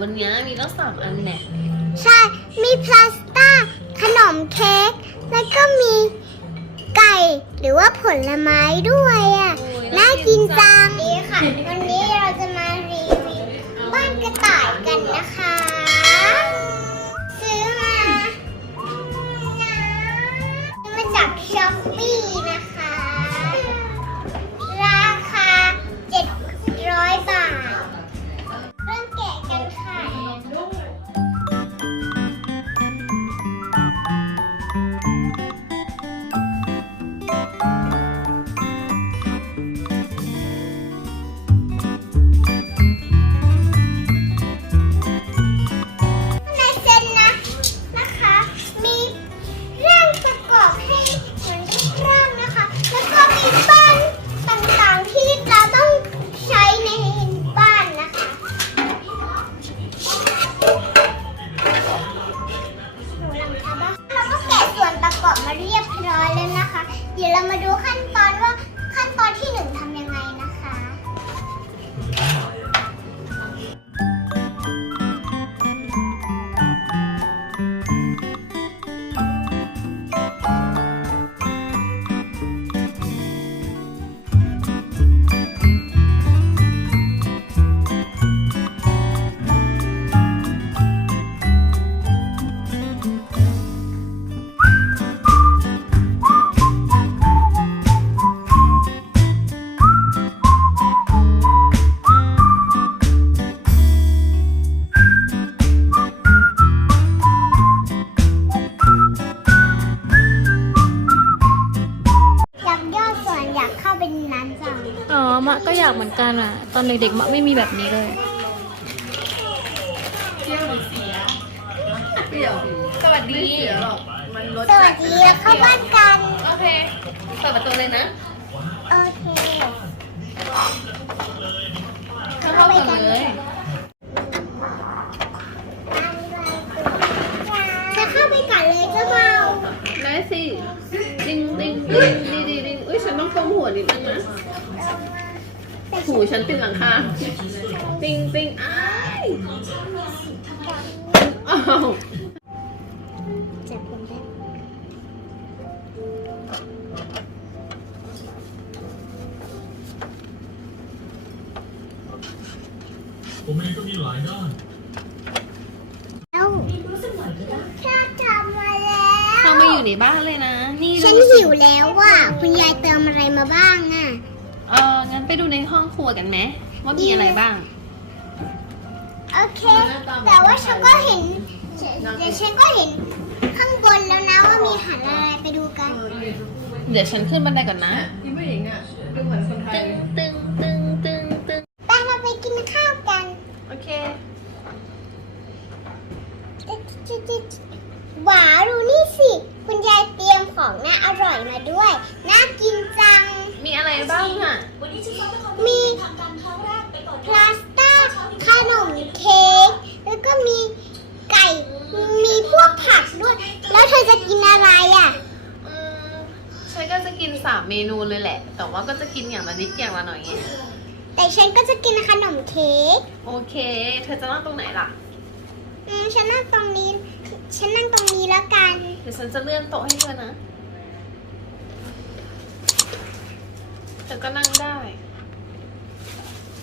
บนเนี้ยมีตั้งสามอันแน่ใช่ มีพลาสต้า ขนมเค้ก แล้วก็มีไก่ หรือว่าผลไม้ด้วยอะ น่ากินจัง ส่วนประกอบมาเรียบร้อยแล้วนะคะ เดี๋ยวเรามาดูขั้นตอนว่าขั้นตอนที่หนึ่งทำยังไงากเหมือนกันอะ ตอนเด็กๆมะไม่มีแบบนี้เลยสวัสดีสวัสดีแล้วเข้าบ้านกัน โอเคเปิดประตูเลยนะ โอเค เข้าห้องก่อนเลย จะเข้าไปกันเลยเจ้าเบา ได้สิ ดิงดิงดิงดีดีดิงอุ้ยฉันต้องก้มหัวนิดนึงนะ หูฉันติดหลังคาติงติงอ้ายอ้าวจับเป็นได้ผมเองก็มีหลายด้านแล้วข้าทำมาแล้วเข้ามาอยู่ในบ้านเลยนะ นี่ฉันดูสิ หิวแล้วว่ะคุณยายเติมอะไรมาบ้างอะ เอองั้นไปดูในห้องครัวกันไหมว่ามีอะไรบ้าง โอเค แต่ว่าฉันก็เห็นเดี๋ยวฉันก็เห็นข้างบนแล้วนะว่ามีอาหารอะไรไปดูกัน เดี๋ยวฉันขึ้นบันไดก่อนนะ พี่ผู้หญิงอะดูเหมือนคนไทย ตึงตึงตึงตึง ไปเราไปกินข้าวกัน โอเค หวาดูนี่สิ คุณยายเตรียมของน่าอร่อยมาด้วย น่ากินจัง มีอะไรบ้างอะ มีพลาสต้าขนมเค้ก แล้วก็มีไก่ มีพวกผักด้วย แล้วเธอจะกิ นอะไรอะ อืมฉันก็จะกินสามเมนูเลยแหละ แต่ว่าก็จะกินอย่างละนิดอย่างละหน่อยไงแต่ฉันก็จะกินขนมเค้กโอเค เธอจะนั่งตรงไหนล่ะ อืมฉันนั่งตรงนี้ ฉันนั่งตรงนี้แล้วกัน เดี๋ยวฉันจะเลื่อนโต๊ะให้เธอนะ เธอก็นั่งได้